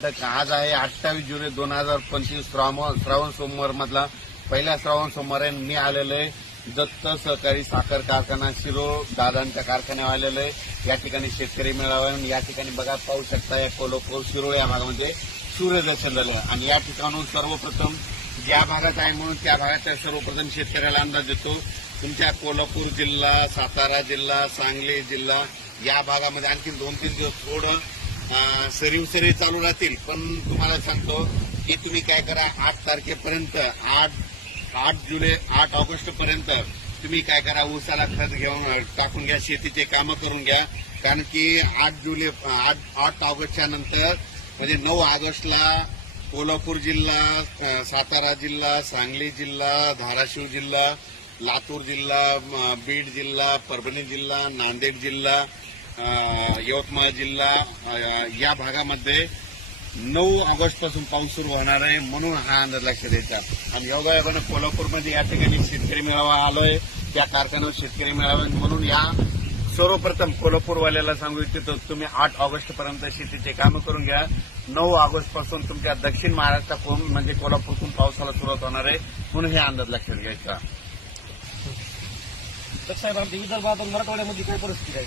आज आहे अठ्ठावीस जुलै दोन हजार पंचवीस श्रावण सोमवार मधला पहिला श्रावण सोमवार आहे. मी आलेलो आहे. दत्त सहकारी साखर कारखाना शिरो दादांच्या कारखान्यावर आलेलो आहे. या ठिकाणी शेतकरी मेळावा या ठिकाणी बघा पाहू शकता या कोल्हापूर शिरोळ या भागामध्ये सूर्यदर्शन झालं आणि या ठिकाणून सर्वप्रथम ज्या भागात आहे म्हणून त्या भागाच्या सर्वप्रथम शेतकऱ्याला अंदाज देतो. तुमच्या कोल्हापूर जिल्हा सातारा जिल्हा सांगली जिल्हा या भागामध्ये आणखी दोन तीन दिवस थोडं अं, सरीव सरी चालू राहतील. पण तुम्हाला सांगतो की तुम्ही काय करा आठ तारखेपर्यंत आठ आठ जुलै आठ ऑगस्ट पर्यंत तुम्ही काय करा ऊसाला खत घेऊन टाकून घ्या शेतीचे कामं करून घ्या. कारण की आठ जुलै आठ आठ ऑगस्टच्या नंतर म्हणजे नऊ ऑगस्टला कोल्हापूर जिल्हा सातारा जिल्हा सांगली जिल्हा धाराशिव जिल्हा लातूर जिल्हा बीड जिल्हा परभणी जिल्हा नांदेड जिल्हा यवतमाळ जिल्हा या भागामध्ये नऊ ऑगस्टपासून पाऊस सुरू होणार आहे म्हणून हा अंदाज लक्ष द्यायचा आणि योगायोगानं कोल्हापूरमध्ये या ठिकाणी शेतकरी मेळावा आलोय त्या कारखान्यावर शेतकरी मेळावा म्हणून या सर्वप्रथम कोल्हापूरवाल्याला सांगू इच्छितो तुम्ही आठ ऑगस्ट पर्यंत शेतीचे कामं करून घ्या. नऊ ऑगस्टपासून तुमच्या दक्षिण महाराष्ट्रातून म्हणजे कोल्हापूरतून पावसाला सुरुवात होणार आहे म्हणून हे अंदाज लक्षात घ्यायचा. तर साहेब आमच्या विदर्भात मराठवाड्यामध्ये काय परिस्थिती आहे?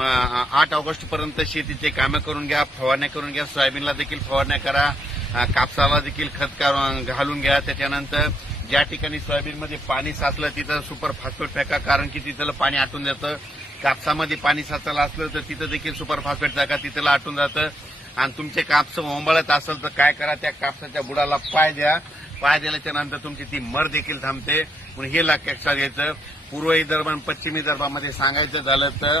आठ ऑगस्ट पर्यंत शेतीचे कामं करून घ्या फवारण्या करून घ्या सोयाबीनला देखील फवारण्या करा कापसाला देखील खत घालून घ्या. त्याच्यानंतर ज्या ठिकाणी सोयाबीनमध्ये पाणी साचलं तिथं सुपर फॉस्फेट टाका कारण की तिथलं पाणी आटून जातं. कापसामध्ये पाणी साचलं असलं तर तिथं देखील सुपर फॉस्फेट टाका तिथलं आटून जातं. आणि तुमचे कापसं ओंबळत असेल तर काय करा त्या कापसाच्या बुडाला पाय द्या. पाय दिल्याच्या नंतर तुमची ती मर देखील थांबते. म्हणून हे लक्षात घ्यायचं. पूर्व विदर्भ आणि पश्चिम विदर्भामध्ये सांगायचं झालं तर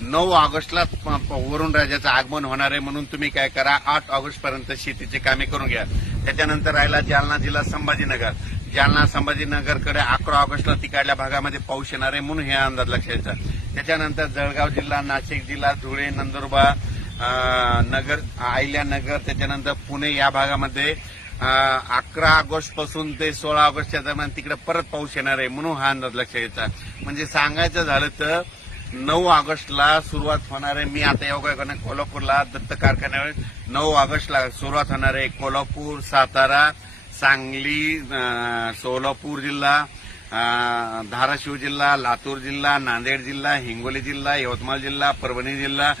नऊ ऑगस्टला प- प- वरुण राजाचं आगमन होणार आहे म्हणून तुम्ही काय करा आठ ऑगस्ट पर्यंत शेतीची कामे करून घ्या. त्याच्यानंतर राहिला जालना जिल्हा संभाजीनगर. जालना संभाजीनगरकडे अकरा ऑगस्टला तिकडल्या भागामध्ये पाऊस येणार आहे म्हणून हे अंदाज लक्षात त्याच्यानंतर जळगाव जिल्हा नाशिक जिल्हा धुळे नंदुरबार नगर अहिल्यानगर त्याच्यानंतर पुणे या भागामध्ये अकरा ऑगस्टपासून ते सोळा ऑगस्टच्या दरम्यान तिकडे परत पाऊस येणार आहे म्हणून हा अंदाज लक्षात घ्यायचा म्हणजे सांगायचं झालं तर नऊ ऑगस्टला सुरुवात होणार आहे. मी आता योगायोगाने कोल्हापूरला दत्त कारखान्यावर नऊ ऑगस्टला सुरुवात होणार आहे. कोल्हापूर सातारा सांगली सोलापूर जिल्हा धाराशिव जिल्हा लातूर जिल्हा नांदेड जिल्हा हिंगोली जिल्हा यवतमाळ जिल्हा परभणी जिल्हा